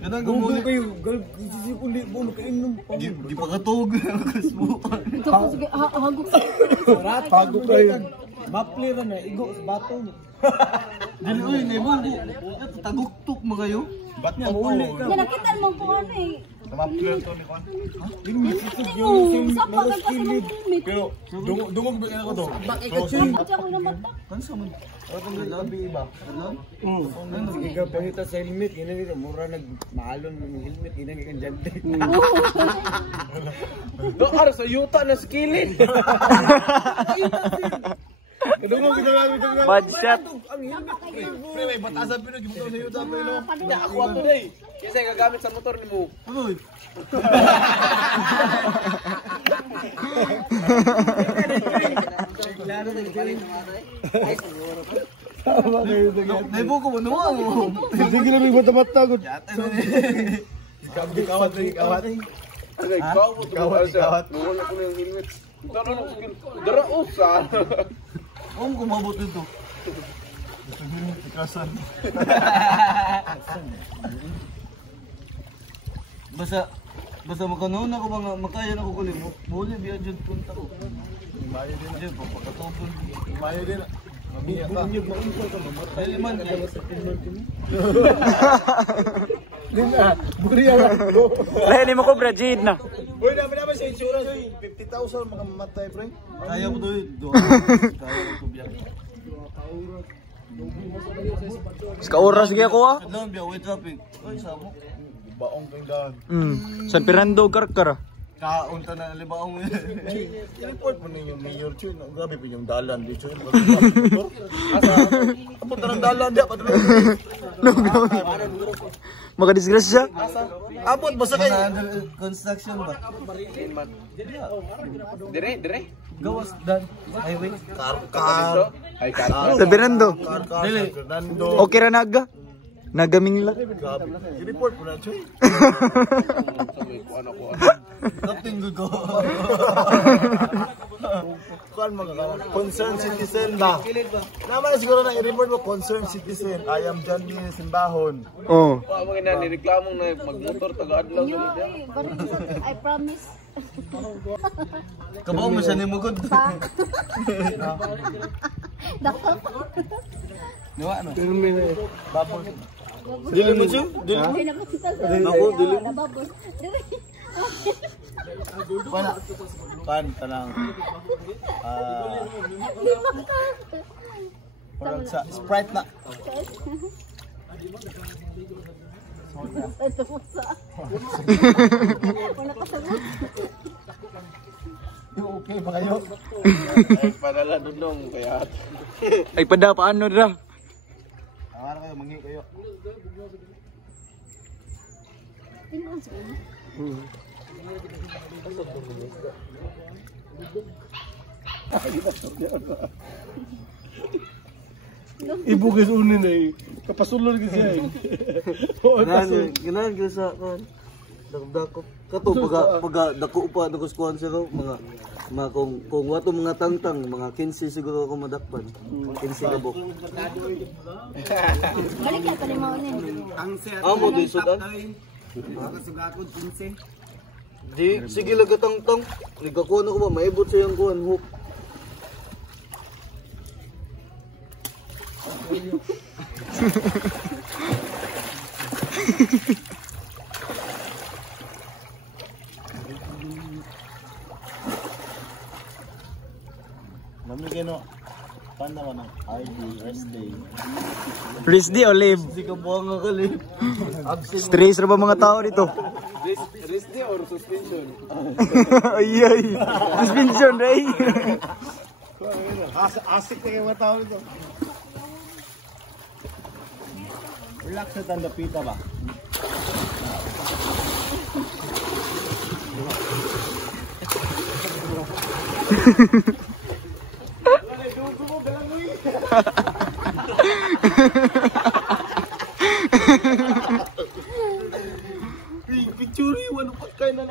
Ganang gumuli kayo. Sisipon di mo kainom. Di pa katog. Sige, hagok sa. Hagok kayo. Mapler na igo sa bato. Dili oy, nemo. Taguktok mo kayo. Ba't na uli ka? Nakita mo po ano eh. Mapler to ni kon. Sapa ka kasi ng limit. Pero dungog ba ako to? Bakit ka siya ko na mata? Kansa man? Atong labi ba? Alam? Sige ka pangita sa helmet. Ina mura nagmahalon ng helmet. Ina nga jante. Doon sa yuta na skillin. Kadungog kita lang ito. Bad shot. Ang helmet. Pre, may batasan pero gibuto sa yuta pero. Ya ako ato day. Kasi gagamit sa motor nimo. Uy. Naibo ko mo naman mo. Hindi ko lang may mata gud. Kawat. Kawat. Wala ko yung helmet. Dara usa. Kung kumabot dito. Ikasan. Basta magkanoon ako mga makaya na ko kulit mo. Muli biya dyan punta ko. Mayo din. Dyan, papakatopon. Mayo din. Mamiya ka. Kaya man eh. Buri ako. Lain mo ko Brajid na. Uy, naman sa insurance. 50,000 mga mamatay, pre. Kaya ko doon. Kaya ko biya. Ska oras gyud ako ah. Kadlaw biya, wait traffic. Uy, sabok. Baong kang daan. San Fernando Karkara. Kaunta na libaong. I-report mo na yung mayor, Chun. Grabe po yung dalan dito. Asa? Apunta ng dalan diya. Makadisgrasya. Abot, basta kayo. Construction ba? Dire. Gawas dan highway. Kar. Ay, kar. Sa Fernando. Dili. Fernando. Okay ra naga. Nagaming la. Grabe. I-report mo na, Chun. Kapting ko. Kuan mga concerned citizen ba? Naman na siguro na i-report mo concerned citizen. I am John B. Simbahon. Oh. Mga mga na nireklamong na magmotor taga-adlaw. I promise. Kabaw mo siya ni Mugod. Dako. Diwa ano? Babos. Dili mo, Chun? Dili mo? Ako, dili. Nababos. Wala. Pan, tanang. Parang sa Sprite na. Ito po sa. Wala pa sa mo. Okay ba kayo? Ay, padala dudong kaya. Ay pada paano ra? Ano kayo, mangi kayo. Ibugis unin eh. Kapasulol kasi siya eh. Ganahan ka sa kan. Dako. Kato pag dako pa dako sponsor mga kung wato mga tangtang mga 15 siguro ako madakpan. 15 kabok. Balik ka pa ni Mao ni. Amo di sudan. Di sige lagatangtang. Ligakuan ako ba maibot sa yang kuan hook. Namigay no. Pan naman ang ID, rest day. Rest day o leave? Di ka buwang nga kali. Stress ra ba mga tao dito? Rest day or suspension? Ay. Suspension ray. Asik na kayo mga tao nito. Relax sa tandapita ba? Picture yun, ano pa kayo na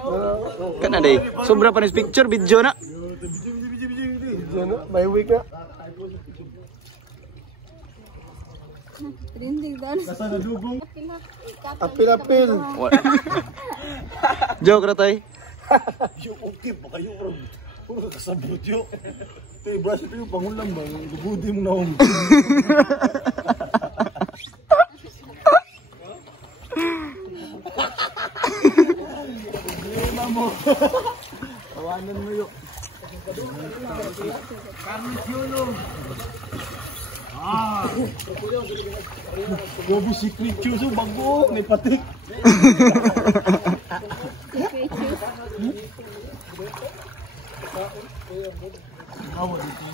Kana day. Sobra pa ni picture video na. May week na. Trending doon. Nasa nadugong. Apil-apil. Joke na tayo. Yo, okay, baka yung puro kasabot yo. Ito, brush ito yung pangulam ba? Lugudi mo na ako. Problema mo. Tawanan mo yun. Gobi secret juice yung bago. May patik. Awa dito.